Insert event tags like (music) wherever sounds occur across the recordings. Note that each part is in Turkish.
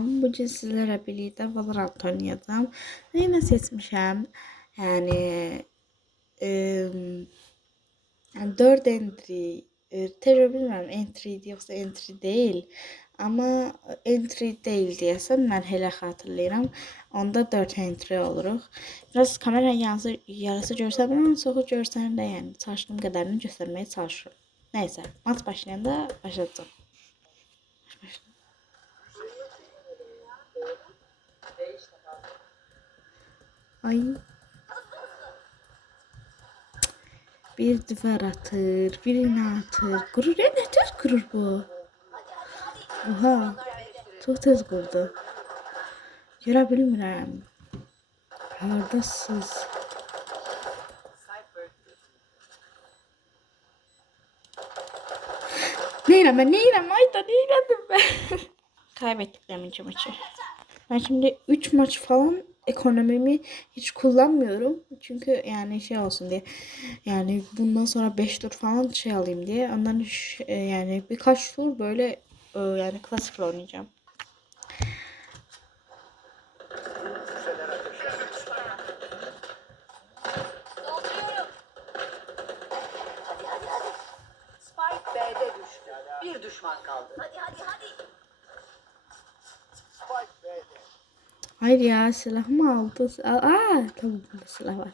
Selam. Bugün sizlerle birlikte Valorant oynayacağım. Yine seçmişim. Yani, e, yani 4 entry. E, terör bilmem entry yoksa entry değil. Ama entry değil diyesem ben hele hatırlayıram. Onda 4 entry oluruq. Biraz kamera yarısı, yarısı görsəm ama çoxu görsəm də yəni çalışdığım qədərini göstərməyə çalışıram. Neyse, maç başlayanda başlayacağım. Ay. Bir duvar atır, birini atır. Kurur ya ne tez kurur bu? Oha. Çok tez kurdu. Görə bilmirəm. Hardasınız? Neyim ben? Neyim? Ayda neyledim ben? Kaybettik demince maçı. Ben şimdi 3 maç falan ekonomimi hiç kullanmıyorum. Çünkü yani şey olsun diye. Yani bundan sonra 5 tur falan şey alayım diye. Ondan e, yani birkaç tur böyle e, yani klasik oynayacağım. Spike B'de düştü. Bir düşman kaldı. Hadi hadi hadi. Hayır ya silahımı aldı. Aa tamam bunda silah var.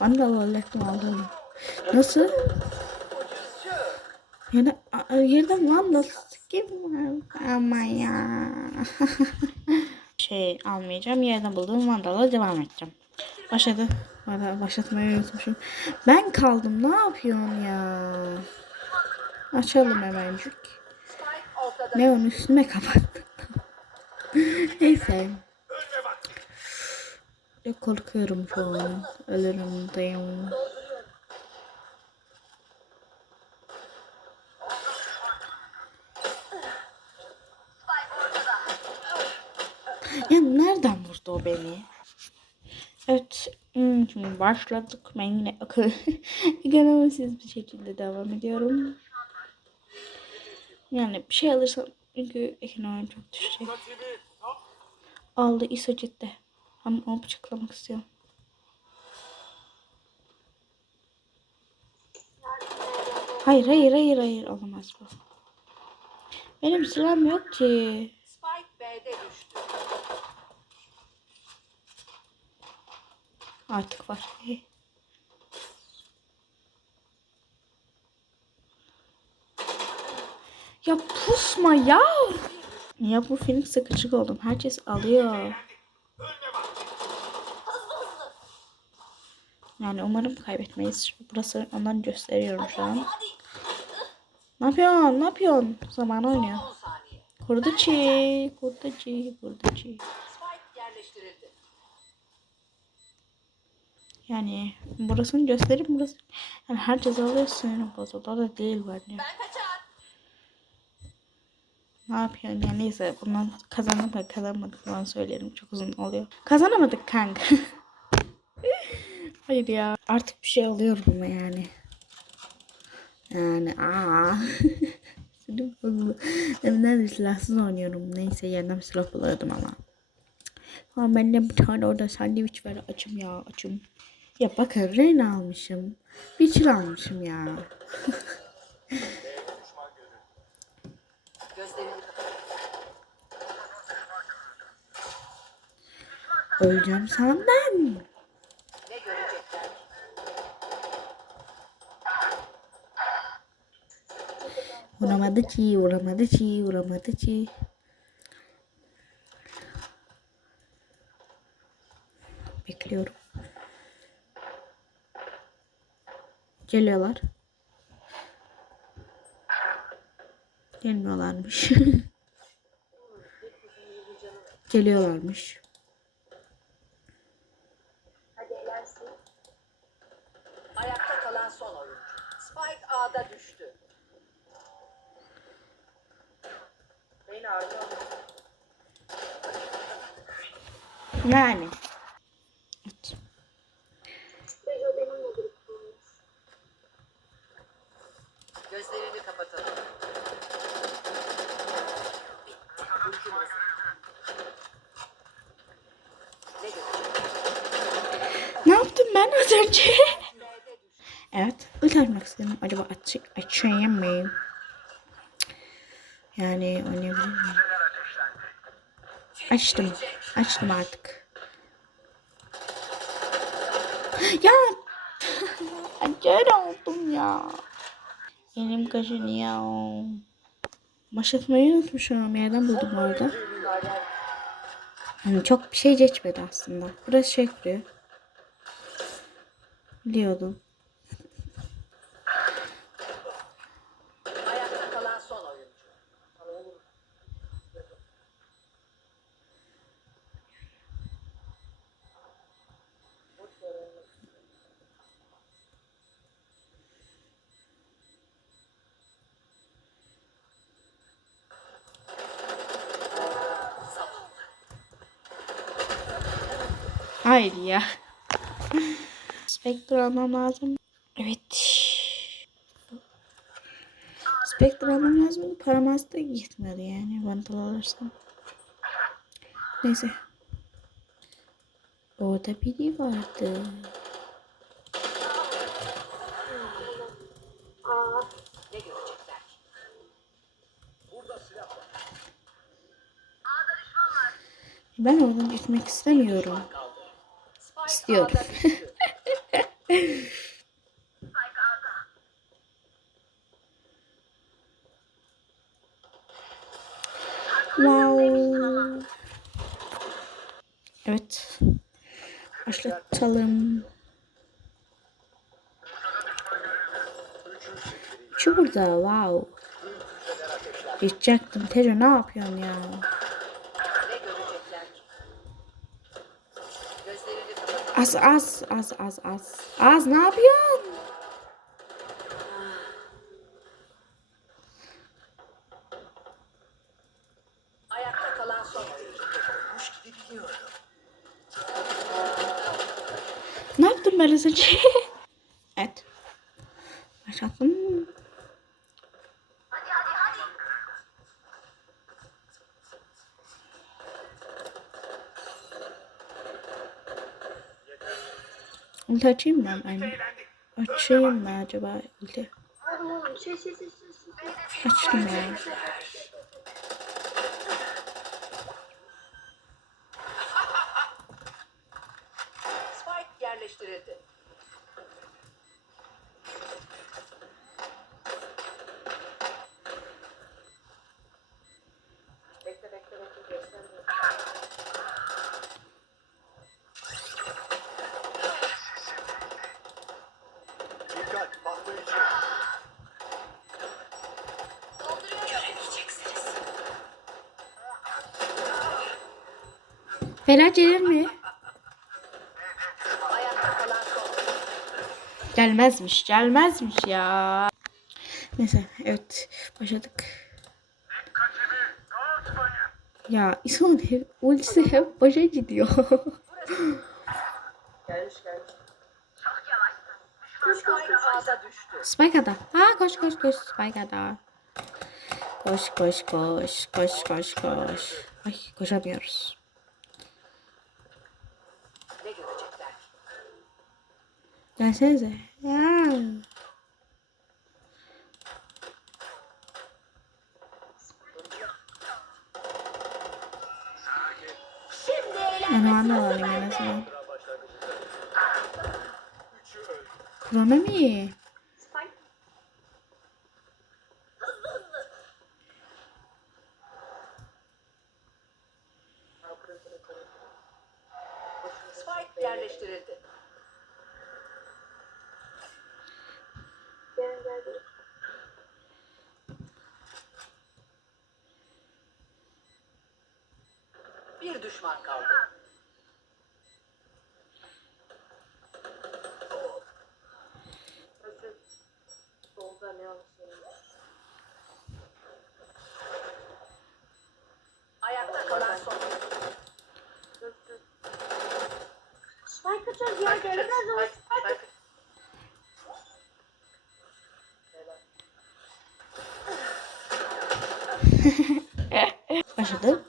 Ben de alalım aldı onu. Nasıl? Yani yerden lan nasıl sikeyim ama ya. (laughs) şey almayacağım. Yerden bulduğum vandala devam edeceğim. Başladı. Valla başlatmayı unutmuşum. Ben kaldım. Ne yapıyorsun ya? Açalım hemencik. Ne onun üstüme kapattım. (laughs) Neyse. Çok korkuyorum şu an. Ölürüm dayım. Ya nereden vurdu o beni? Evet. hmm, Şimdi başladık. Ben yine (laughs) akıl ekonomisiz bir şekilde devam ediyorum. Yani bir şey alırsam çünkü ekonomim çok düşecek. Aldı ISO ciddi. Ama onu bıçaklamak istiyorum. Hayır hayır hayır hayır olamaz bu. Benim silahım yok ki. Spike B'de düştü. Artık var. Ya pusma ya. Ya bu film sıkıcık oldum. Herkes alıyor. Yani umarım kaybetmeyiz. Burası ondan gösteriyorum şu an. Ne yapıyorsun? Ne yapıyorsun? Zaman oynuyor. 10 saniye. Kurdu çi, kurdu çi, kurdu çi. Spike yerleştirildi. Yani burasını göstereyim burası. Yani herkes alıyor sinirim bozuldu. Da değil. Ben kaçar. Ne yapıyorsun ya neyse bundan kazanamadık kazanamadık falan söylerim çok uzun oluyor. Kazanamadık kanka. (laughs) Hayır ya artık bir şey alıyorum ama yani. Yani aa. (laughs) Evden de silahsız oynuyorum. Neyse yerden silah buluyordum ama. Ama ben de bir tane orada sandviç ver açım ya açım. Ya bakın Reyna almışım. Biçil almışım ya. (laughs) Öleceğim senden. Vuramadı ki, vuramadı ki, vuramadı ki. Bekliyorum. Geliyorlar. Gelmiyorlarmış. (laughs) Geliyorlarmış. Ayakta kalan son oyuncu. Spike A'da düştü. Yani. Gözlerini kapatalım. Ne yaptım ben az önce? evet. Öldürmek istedim. Acaba açık açayım mı? Yani oynayabilir? Açtım. Açtım artık. ya (laughs) Acayip oldum ya. Elim kaşınıyor. Başlatmayı unutmuşum. Yerden buldum orada. Hani çok bir şey geçmedi aslında. Burası şey kuruyor. Biliyordum. Hayır ya. Spectre almam lazım. Evet. Spectre almam lazım. Param az da gitmedi yani. Vandal alırsam. Neyse. Orada biri vardı. Ben oradan gitmek istemiyorum. İstiyorum. Wow. Evet. Başlatalım. Şu burada. Wow. Geçecektim. Tejo ne yapıyorsun ya? Ne görecekler ki? Gözlerini kapatıp Az az az az az. Az ne yapıyorsun? ayakta kalan son oyuncu. Ne yaptım ben az önce? evet. Başlattım. Ulti açayım mı? Aynen. Açayım mı acaba ulti? Ferhat gelir mi? Gelmezmiş, gelmezmiş ya. Neyse, evet. Başladık. Ya İsa'nın hep, ultisi hep başa gidiyor. Gelmiş gelmiş. Düştü. Spike ada. Ha koş koş koş Spike ada. Koş koş koş koş koş koş. Ay koşamıyoruz. Ne görecekler ki? Gelsenize. Ya. Hala alayım en azından. Öldü. Kronomi. Spike yerleştirildi. Bir düşman kaldı. Ayakta kalan son. Spike atıyoruz ya gelmez o Spike Başladı.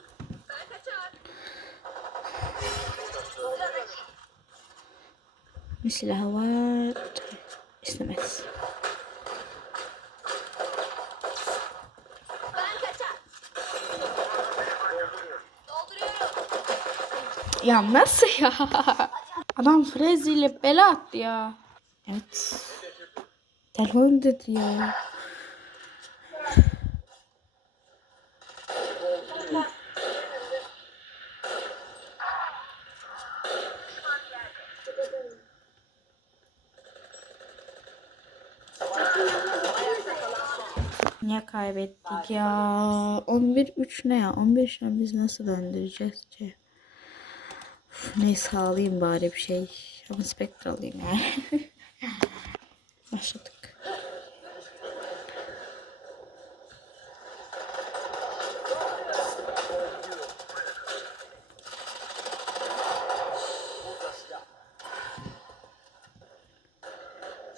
Silahı var. Dolduruyorum. Ya nasıl ya? (laughs) Adam Frezi ile bela attı ya. Evet. Telefon dedi ya. Niye kaybettik ya? 11-3 ne ya? 15 şu an biz nasıl döndüreceğiz ki? Uf, neyse alayım bari bir şey. Ama Spectre alayım yani. (laughs) Başladık.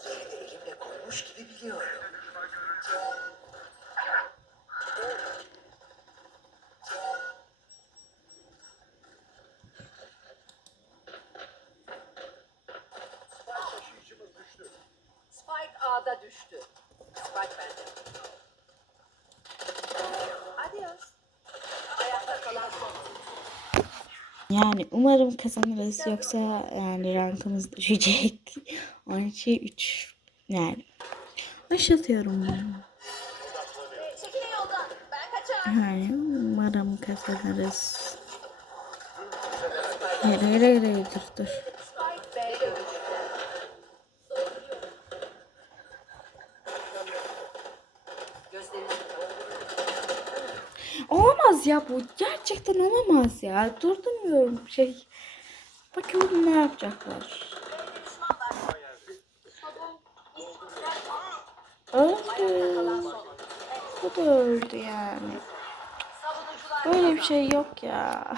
Yerini elimle koymuş gibi biliyorum. Spike taşıyıcımız düştü. Spike A'da düştü. Spike bende. Adios. Ayakta kalan son oyuncu. Yani umarım kazanırız yoksa yani rankımız düşecek. (laughs) 12 3 yani. Başlatıyorum. Ben. Yani umarım kazanırız. Hayır hayır hayır, hayır dur dur. Spike B'de düştü. Gözlerini Olamaz ya bu. Gerçekten olamaz ya. Durdurmuyorum şey. Bakalım ne yapacaklar. Öldü. Bu da öldü yani. Böyle bir şey yok ya.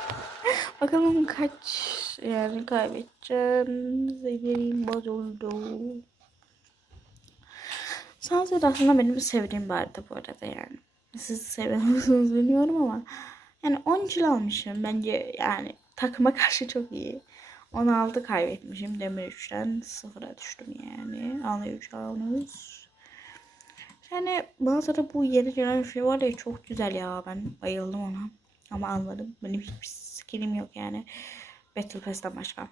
(laughs) Bakalım kaç yani kaybedeceğim. Zehrim bozuldu. Sunset aslında benim sevdiğim barda bu arada yani. Siz seviyor musunuz (laughs) bilmiyorum ama. Yani 10 kilo almışım. Bence yani takıma (laughs) karşı çok iyi. 16 kaybetmişim. Demir 3'ten 0'a düştüm yani. Anlayacağınız. Yani bazıları bu yeni gelen şey var ya çok güzel ya. Ben bayıldım ona. Ama almadım. Benim hiçbir skillim yok yani. Battle Pass'ten başka.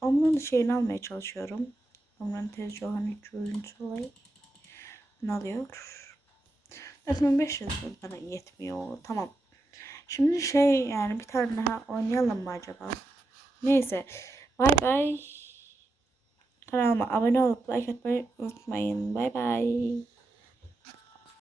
Onun şeyini almaya çalışıyorum. Onun tezgahını hiç oyuncu olayı. Ne alıyor? 4500 bana yetmiyor. Tamam. Şimdi şey yani bir tane daha oynayalım mı acaba? Neyse. Bay bay. Kanalıma abone olup like atmayı unutmayın. Bay bay.